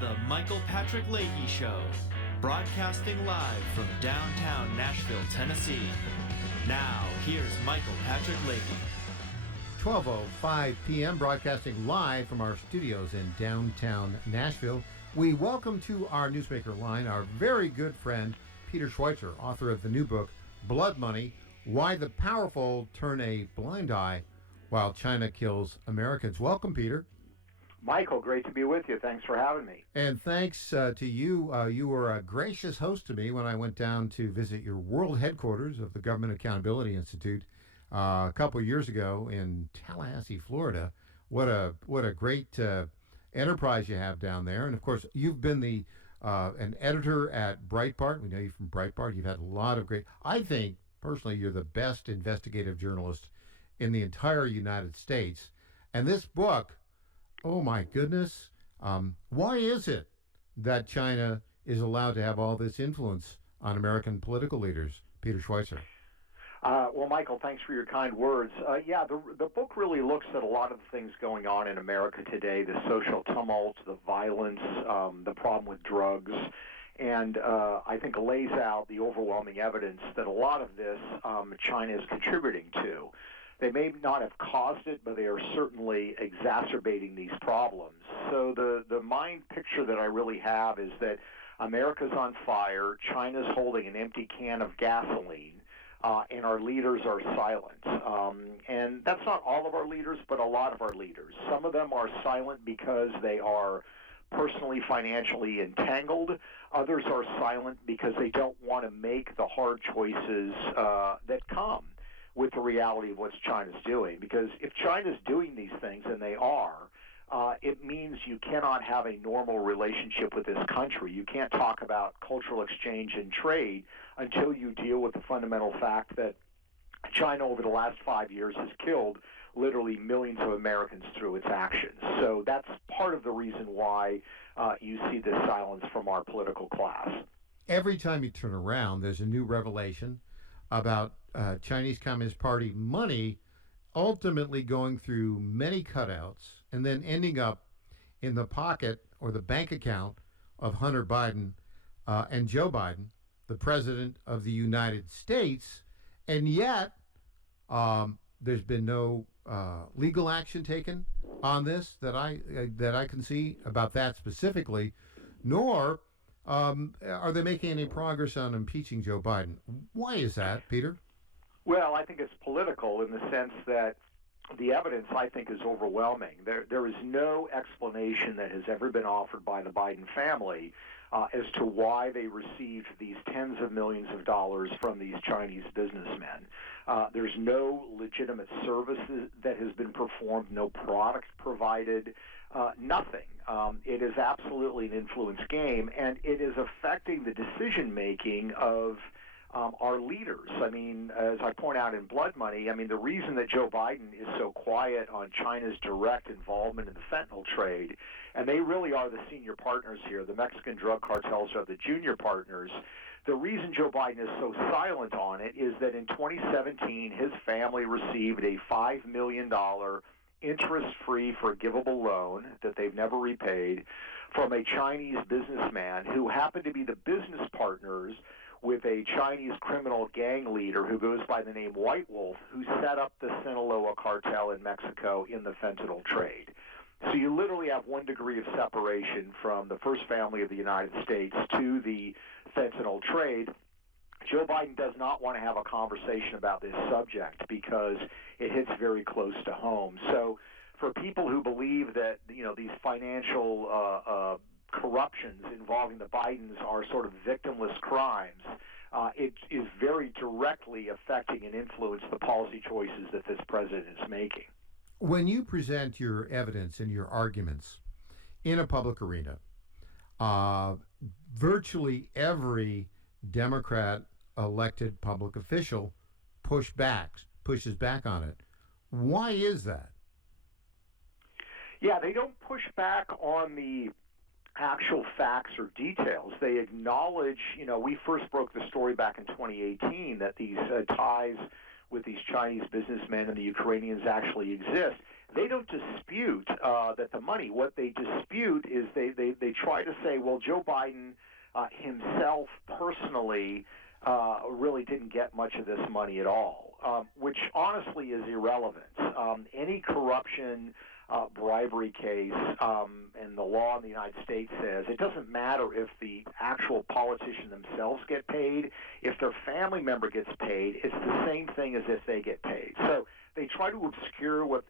the Michael Patrick Leahy Show, broadcasting live from downtown Nashville, Tennessee. Now, here's Michael Patrick Leahy. 12:05 p.m., broadcasting live from our studios in downtown Nashville. We welcome to our newsmaker line our very good friend, Peter Schweizer, author of the new book, BloodMoney, Why the Powerful Turn a Blind Eye While China Kills Americans. Welcome, Peter. Michael, great to be with you. Thanks for having me. And thanks to you. You were a gracious host to me when I went down to visit your world headquarters of the Government Accountability Institute a couple of years ago in Tallahassee, Florida. What a great enterprise you have down there. And, of course, you've been an editor at Breitbart. We know you from Breitbart. You've had a lot of great... I think, personally, you're the best investigative journalist in the entire United States. And this book... Oh, my goodness. Why is it that China is allowed to have all this influence on American political leaders? Peter Schweizer. Well, Michael, thanks for your kind words. The book really looks at a lot of the things going on in America today, the social tumult, the violence, the problem with drugs, and I think lays out the overwhelming evidence that a lot of this China is contributing to. They may not have caused it, but they are certainly exacerbating these problems. So the mind picture that I really have is that America's on fire, China's holding an empty can of gasoline, and our leaders are silent. And that's not all of our leaders, but a lot of our leaders. Some of them are silent because they are personally, financially entangled. Others are silent because they don't want to make the hard choices that come with the reality of what China's doing. Because if China's doing these things, and they are, it means you cannot have a normal relationship with this country. You can't talk about cultural exchange and trade until you deal with the fundamental fact that China over the last 5 years has killed literally millions of Americans through its actions. So that's part of the reason why you see this silence from our political class. Every time you turn around, there's a new revelation about Chinese Communist Party money ultimately going through many cutouts and then ending up in the pocket or the bank account of Hunter Biden and Joe Biden, the President of the United States, and yet there's been no legal action taken on this that I can see about that specifically, nor are they making any progress on impeaching Joe Biden? Why is that, Peter? Well, I think it's political in the sense that the evidence, I think, is overwhelming. There is no explanation that has ever been offered by the Biden family as to why they received these tens of millions of dollars from these Chinese businessmen. There's no legitimate service that has been performed, no product provided, nothing. It is absolutely an influence game, and it is affecting the decision-making of our leaders. I mean, as I point out in BloodMoney, the reason that Joe Biden is so quiet on China's direct involvement in the fentanyl trade, and they really are the senior partners here, the Mexican drug cartels are the junior partners. The reason Joe Biden is so silent on it is that in 2017, his family received a $5 million interest-free forgivable loan that they've never repaid from a Chinese businessman who happened to be the business partners with a Chinese criminal gang leader who goes by the name White Wolf, who set up the Sinaloa cartel in Mexico in the fentanyl trade. So you literally have 1 degree of separation from the first family of the United States to the fentanyl trade. Joe Biden does not want to have a conversation about this subject because it hits very close to home. So for people who believe that, these financial corruptions involving the Bidens are sort of victimless crimes, it is very directly affecting and influence the policy choices that this president is making. When you present your evidence and your arguments in a public arena, virtually every Democrat elected public official pushes back on it. Why is that? Yeah, they don't push back on the actual facts or details. They acknowledge, we first broke the story back in 2018 that these ties with these Chinese businessmen and the Ukrainians actually exist. they don't dispute that the money. What they dispute is they try to say, well, Joe Biden himself personally really didn't get much of this money at all, which honestly is irrelevant. Any corruption, bribery case, and the law in the United States says it doesn't matter if the actual politician themselves get paid. If their family member gets paid, it's the same thing as if they get paid. So they try to obscure what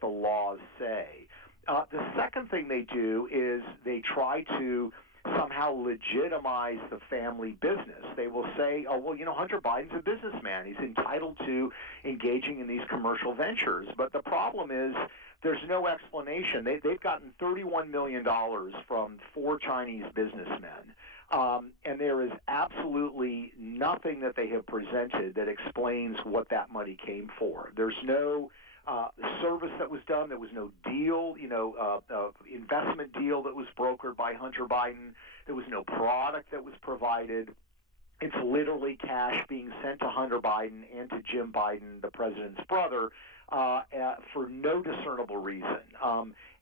the laws say. The second thing they do is they try to somehow legitimize the family business. They will say, oh, well, Hunter Biden's a businessman. He's entitled to engaging in these commercial ventures. But the problem is there's no explanation. They've gotten $31 million from 4 Chinese businessmen. And there is absolutely nothing that they have presented that explains what that money came for. There's no service that was done. There was no deal, investment deal that was brokered by Hunter Biden. There was no product that was provided. It's literally cash being sent to Hunter Biden and to Jim Biden, the president's brother, for no discernible reason.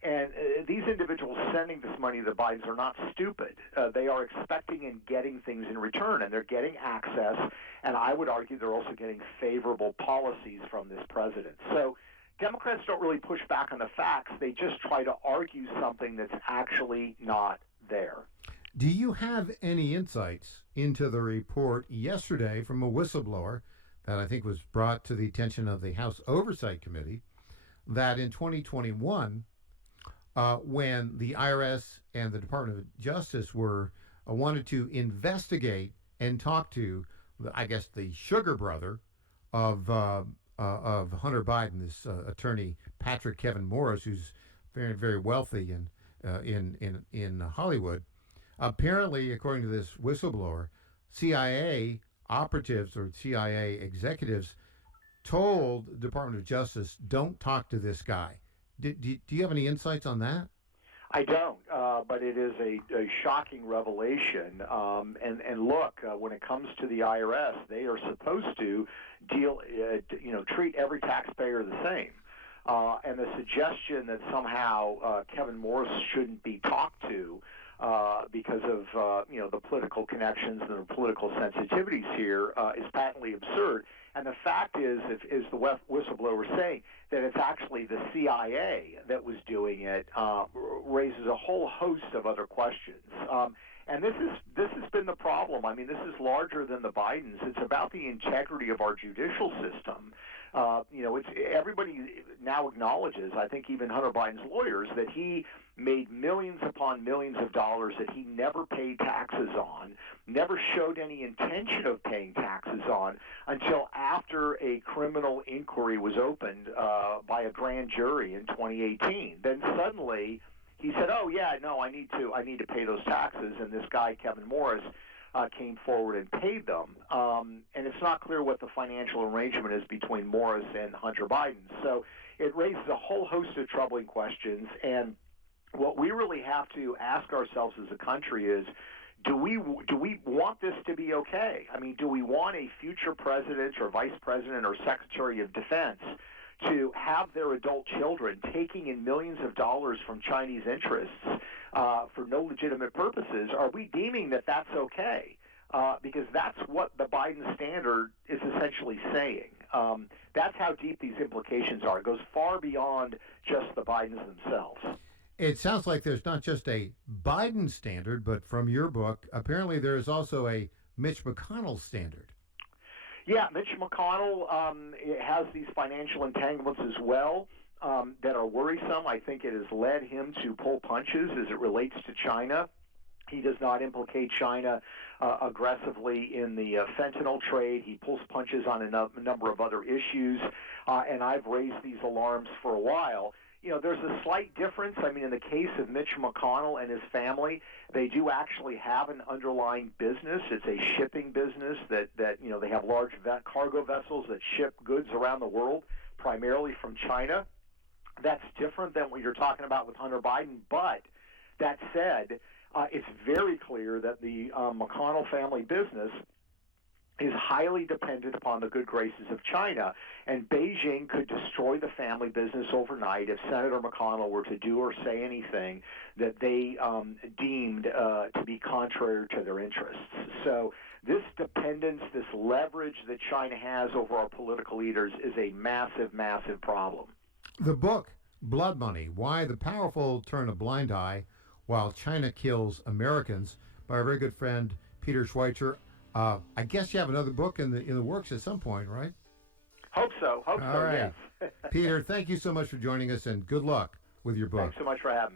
And these individuals sending this money to the Bidens are not stupid. They are expecting and getting things in return, and they're getting access, and I would argue they're also getting favorable policies from this president. So Democrats don't really push back on the facts. They just try to argue something that's actually not there. Do you have any insights into the report yesterday from a whistleblower that I think was brought to the attention of the House Oversight Committee that in 2021, when the IRS and the Department of Justice wanted to investigate and talk to, I guess, the sugar brother of Hunter Biden, this attorney Patrick Kevin Morris, who's very, very wealthy in Hollywood. Apparently, according to this whistleblower, CIA operatives or CIA executives told the Department of Justice, "Don't talk to this guy." Do you have any insights on that? I don't, but it is a shocking revelation. And look, when it comes to the IRS, they are supposed to treat every taxpayer the same. And the suggestion that somehow Kevin Morris shouldn't be talked to because of the political connections and the political sensitivities here is patently absurd. And the fact is, as the whistleblower is saying, that it's actually the CIA that was doing it raises a whole host of other questions. And this has been the problem. I mean, this is larger than the Bidens. It's about the integrity of our judicial system. Everybody now acknowledges, I think even Hunter Biden's lawyers, that he made millions upon millions of dollars that he never paid taxes on, never showed any intention of paying taxes on until after a criminal inquiry was opened by a grand jury in 2018. Then suddenly he said, "Oh yeah, no, I need to pay those taxes," and this guy Kevin Morris came forward and paid them. And it's not clear what the financial arrangement is between Morris and Hunter Biden. So it raises a whole host of troubling questions. And what we really have to ask ourselves as a country is, do we want this to be okay? I mean, do we want a future president or vice president or secretary of defense to have their adult children taking in millions of dollars from Chinese interests for no legitimate purposes? Are we deeming that that's okay? Because that's what the Biden standard is essentially saying. That's how deep these implications are. It goes far beyond just the Bidens themselves. It sounds like there's not just a Biden standard, but from your book, apparently there is also a Mitch McConnell standard. Yeah, Mitch McConnell has these financial entanglements as well that are worrisome. I think it has led him to pull punches as it relates to China. He does not implicate China aggressively in the fentanyl trade. He pulls punches on a number of other issues, and I've raised these alarms for a while. There's a slight difference. I mean, in the case of Mitch McConnell and his family, they do actually have an underlying business. It's a shipping business that they have large cargo vessels that ship goods around the world, primarily from China. That's different than what you're talking about with Hunter Biden. But that said, it's very clear that the McConnell family business is highly dependent upon the good graces of China, and Beijing could destroy the family business overnight if Senator McConnell were to do or say anything that they deemed to be contrary to their interests. So this dependence, this leverage that China has over our political leaders is a massive, massive problem. The book, Blood Money, Why the Powerful Turn a Blind Eye While China Kills Americans, by our very good friend Peter Schweizer. I guess you have another book in the works at some point, right? Hope so. All right. Yes. Peter, thank you so much for joining us, and good luck with your book. Thanks so much for having me.